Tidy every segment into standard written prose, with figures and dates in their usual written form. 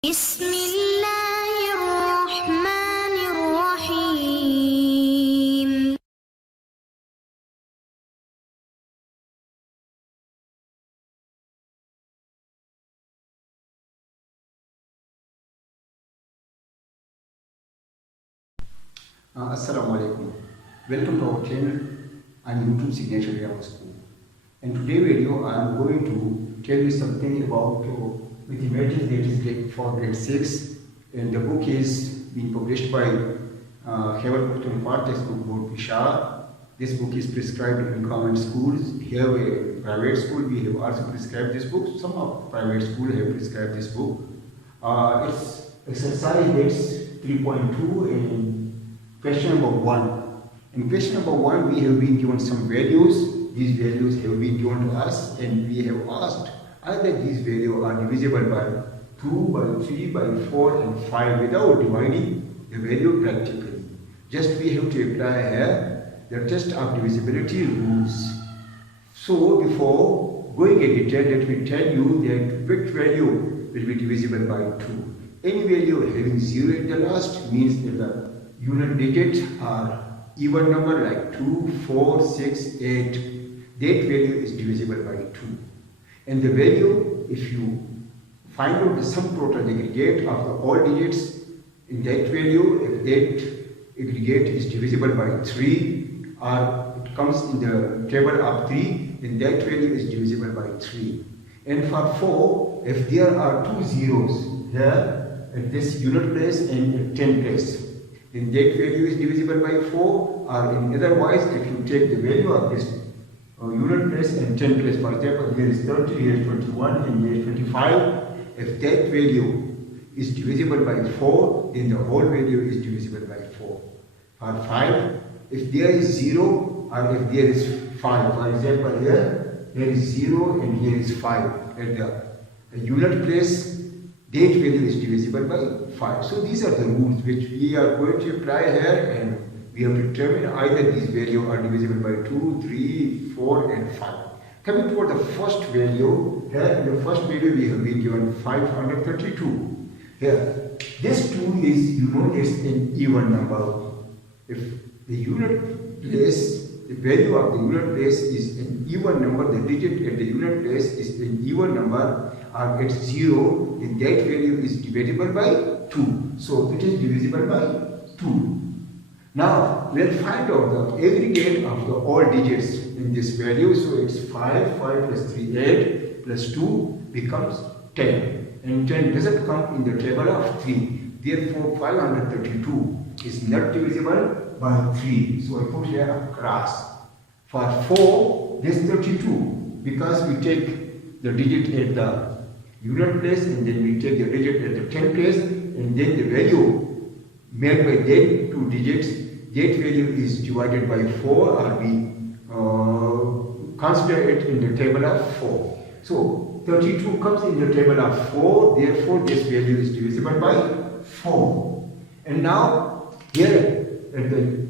بسم الله الرحمن الرحيم. Assalamu alaikum. Welcome to our channel and YouTube signature grammar school. In today's video, I am going to tell you something about mathematics that is for grade 6, and the book is being published by Khyber Pakhtunkhwa Textbook Board Peshawar. This book is prescribed in government schools. Here in private school we have also prescribed this book. Some of private schools have prescribed this book. It's exercise that's 3.2 and question number 1. In question number 1, we have been given some values. These values have been given to us, and we have asked either these values are divisible by 2, by 3, by 4 and 5 without dividing the value practically. Just we have to apply here the test of divisibility rules. So before going in detail, let me tell you that which value will be divisible by 2. Any value having 0 at the last means that the unit digits are even number like 2, 4, 6, 8. That value is divisible by 2. And the value, if you find out the sum total aggregate of the all digits in that value, if that aggregate is divisible by 3 or it comes in the table of 3, then that value is divisible by 3. And for 4, if there are 2 zeros here at this unit place and at 10 place, then that value is divisible by 4, or in otherwise if you take the value of this unit place and 10 place, for example here is 30, here is 21 and here is 25, if that value is divisible by 4, then the whole value is divisible by 4. For 5, if there is 0 or if there is 5, for example here is 0 and here is 5, at the unit place that value is divisible by 5. So these are the rules which we are going to apply here, and we have determined either these values are divisible by 2, 3, 4 and 5. Coming toward the first value, here in the first value we have been given 532. Here, this 2 is, it's an even number. If the unit place, the value of the unit place is an even number, the digit at the unit place is an even number, or it's 0, then that value is divisible by 2. So it is divisible by 2. Now we'll find out the aggregate of the all digits in this value. So it's 5 plus 3, 8 plus 2 becomes 10. And 10 doesn't come in the table of 3. Therefore 532 is not divisible by 3. So I put here a cross. For 4, this 32, because we take the digit at the unit place and then we take the digit at the 10 place, and then the value made by that 2 digits, that value is divided by 4, or we consider it in the table of 4. So 32 comes in the table of 4, therefore this value is divisible by 4. And now here at the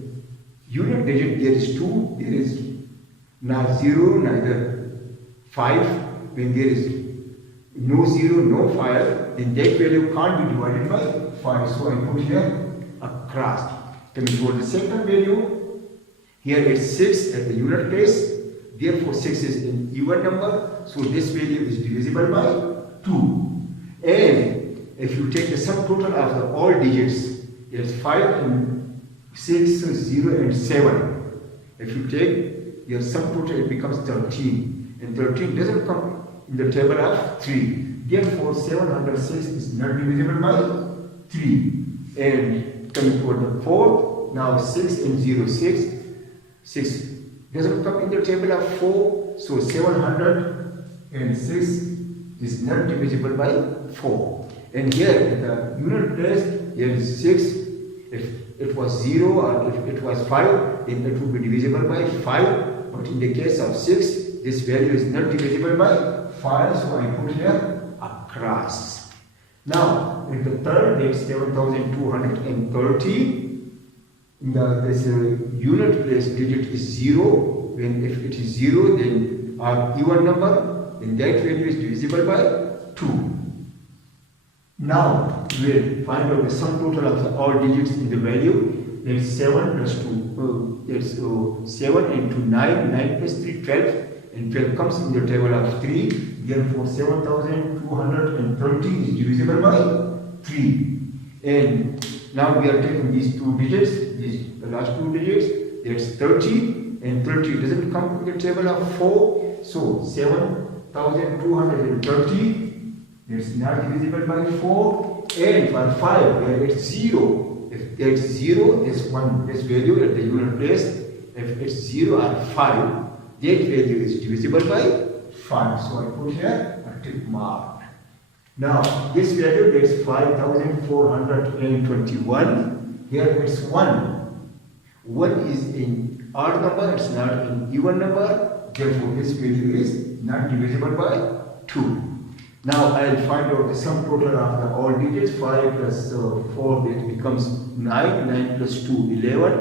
unit digit there is 2, there is not 0, neither 5. When there is no 0, no 5, then that value can't be divided by 5. So I put here a cross. Coming toward the second value, here it's 6 at the unit place, therefore 6 is an even number, so this value is divisible by 2. And if you take the sum total of the all digits, there's 5 and 6, 0 and 7. If you take your sum total, it becomes 13. And 13 doesn't come in the table of 3. Therefore 706 is not divisible by 3. And coming toward the fourth, now 6 and 0, 6. 6 doesn't come in the table of 4. So 706 is not divisible by 4. And here in the unit place, here is 6. If it was 0 or if it was 5, then it would be divisible by 5. But in the case of 6, this value is not divisible by 5. So I put here a cross. Now, in the third, that's 7230. This unit place digit is 0. When if it is 0, then our even number, then that value is divisible by 2. Now we will find out the sum total of the all digits in the value. That's 7 plus 2. That's 7 into 9. 9 plus 3, 12. And 12 comes in the table of 3. Therefore, 7,230 is divisible by 3. And now we are taking these two digits, the last two digits. That's 30. And 30 doesn't come in the table of 4. So 7,230. It's not divisible by 4. And for 5, where it's 0. If it's 0, this value at the unit place. If it's 0 or 5, that value is divisible by 5. So I put here a tick mark. Now, this value is 5,421. Here it's 1. 1 is in odd number, it's not in even number. Therefore, this value is not divisible by 2. Now I will find out the sum total of the all digits. 5 plus 4, that becomes 9. 9 plus 2, 11.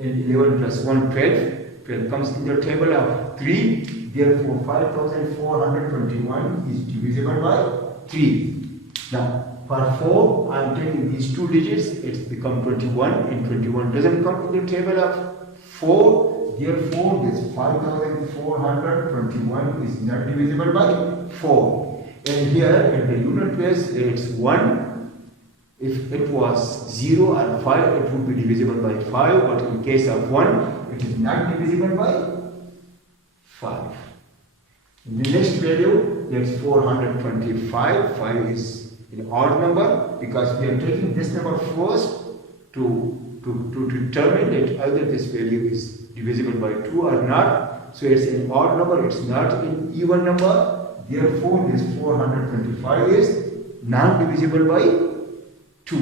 And 11 plus 1, 12. 12 comes in the table of 3. Therefore, 5,421 is divisible by 3. Now, for 4, I am taking these two digits. It's become 21. And 21 doesn't come in the table of 4. Therefore, this 5,421 is not divisible by 4. And here at the unit place it's 1. If it was 0 or 5, it would be divisible by 5. But in case of 1, it is not divisible by 5. The next value, that's 425. 5 is an odd number because we are taking this number first to determine that either this value is divisible by 2 or not. So it's an odd number, it's not an even number. Therefore, this 425 is non-divisible by 2.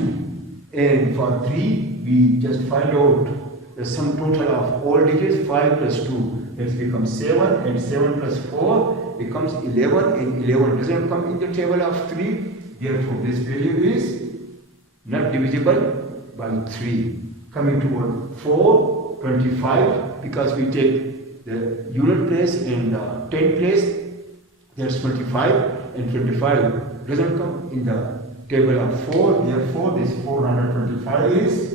And for 3, we just find out the sum total of all digits. 5 plus 2, that becomes 7. And 7 plus 4 becomes 11. And 11 doesn't come in the table of 3. Therefore, this value is not divisible by 3. Coming to 4, 25, because we take the unit place and the 10 place. There's 25, and 25 doesn't come in the table of 4. Therefore, this 425 is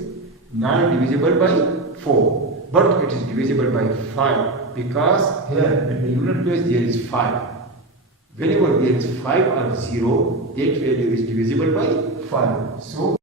not divisible by 4. But it is divisible by 5 because here at the unit place there is 5. Whenever there is 5 or 0, that value is divisible by 5. So